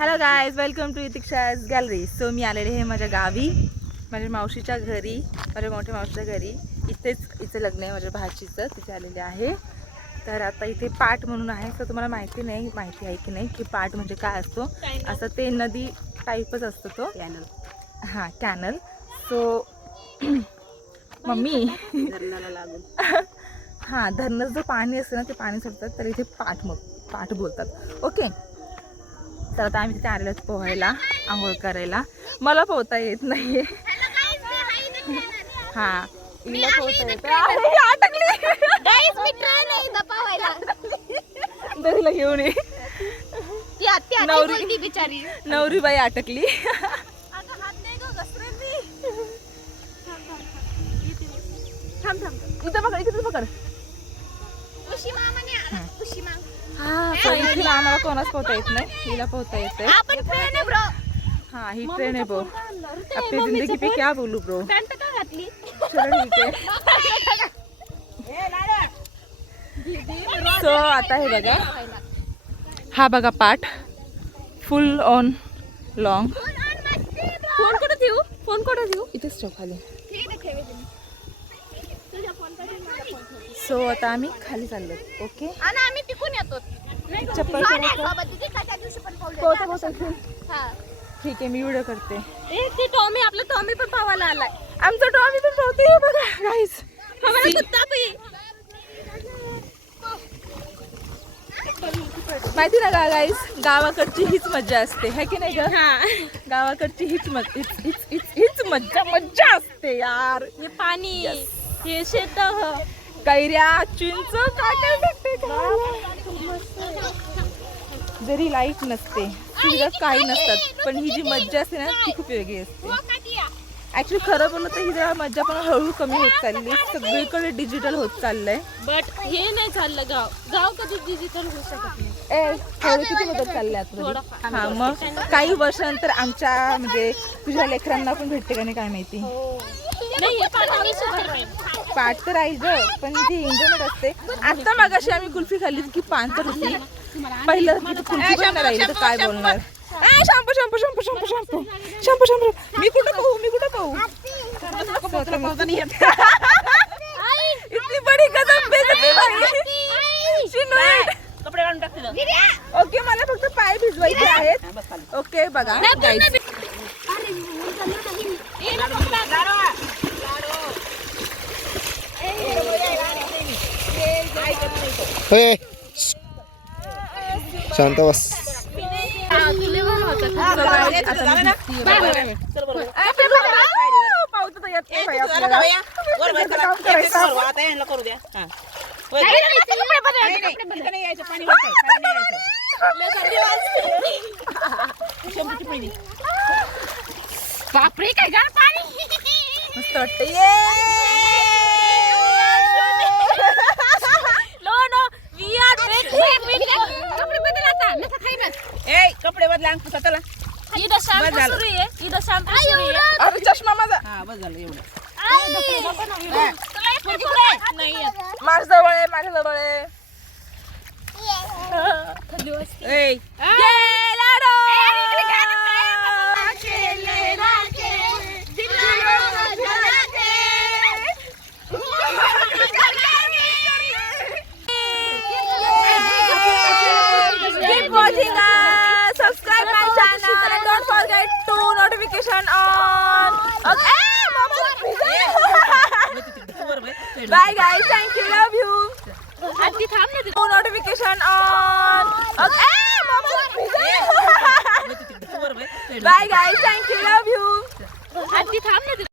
Hello guys, welcome to इतिक्षाज gallery. So मी आलेले आहे माझ्या गावी, माझ्या मावशीच्या घरी, माझ्या मोठ्या मावशीच्या घरी. इथं लग्न आहे माझ्या भाचीचं, तिथे आलेले आहे. तर आता इथे पाट म्हणून आहे. तर तुम्हाला माहिती आहे की नाही की पाट म्हणजे काय असतो. असं ते नदी टाईपच असतो तो कॅनल. हां, कॅनल. सो मम्मी धरणाला लागून हां, धरणाचं जो पाणी असतं ना ते पाणी सोडतात, तर इथे पाट बोलतात. ओके. तर आता आम्ही तिथे आलेलो आहोत पोहायला, आंघोळ करायला. मला पोहता येत नाहीये. हा, हिला पोहता येतं. दरीला घेऊन ये. नवरी बाई अटकली. इथं पकड, इथे पकड. इथे आम्हाला कोणाच पोहता येत नाही, हिला पोहता येते. हाँ, ही ट्रेन है ब्रो. अपनी जिंदगी पे क्या बोलू ब्रो. चलो ठीक है. सो आता हे बघा, हा बघा पाठ फुल ऑन लॉंग. फोन कुठे ठेवू इथेच ठेव खाली. सो आता आम्ही खाली चाललो. ओके. आम्ही तिकून येतो. चप्पल ठीक आहे, मी व्हिडिओ करते. टॉमी, आपला टॉमी पण पावायला आलाय. आमचा टॉमी पण पोहते बघा गाईस. माहिती ना का गाईस, गावाकडची हीच मज्जा असते, है की नाही ग. गावाकडची हीच मज्जा असते यार. हे पाणी, हे शेत, कैऱ्या, चिंच, काय भेटते. जरी लाईट नसते, सुविधा काही नसतात, पण ही जी मज्जा असते ना ती खूप वेगळी असते. ऍक्च्युली खरं बोललं तर ही जरा मज्जा पण हळूहळू कमी होत चालली. सगळीकडे डिजिटल होत चाललंय. बट हे नाही चाललं. गाव कधी डिजिटल होऊ शकत नाही. हळू किती बदल चालले आता. हा, मग काही वर्षानंतर आमच्या म्हणजे तुझ्या लेकरांना पण भेटते का नाही काय माहिती. पाठ तर राहील ग, पण ती एन्जॉयमेंट असते. आता मागाशी आम्ही कुल्फी खाल्ली की पान तर होती. पहिलं कुल्फी पण नाही राहिली तर काय बोलणार. Shampoo shampoo shampoo shampoo shampoo shampoo shampoo. मी कुठं पाहू इतनी बडी कदम बेइज्जती भाई. कपडे काढून टाकते. ओके, मला फक्त पाय भिजवायचे आहेत. ओके बघा गाईस. शांत बस. बापरे, काय गार पाणी. मस्त वाटतं. कपडे बदला चला. इथं शांत सुरू आहे, इथं शांत सुरू आहे. अरे चष्मा माझा. हा, बस झालं एवढं. माझ्या जवळ आहे, माझ्या जवळ आहे. Keep watching us. Subscribe my channel and don't forget to notification on. Okay. Bye guys. Thank you. Love you. Notification on. Okay. Bye guys. Thank you. Love you.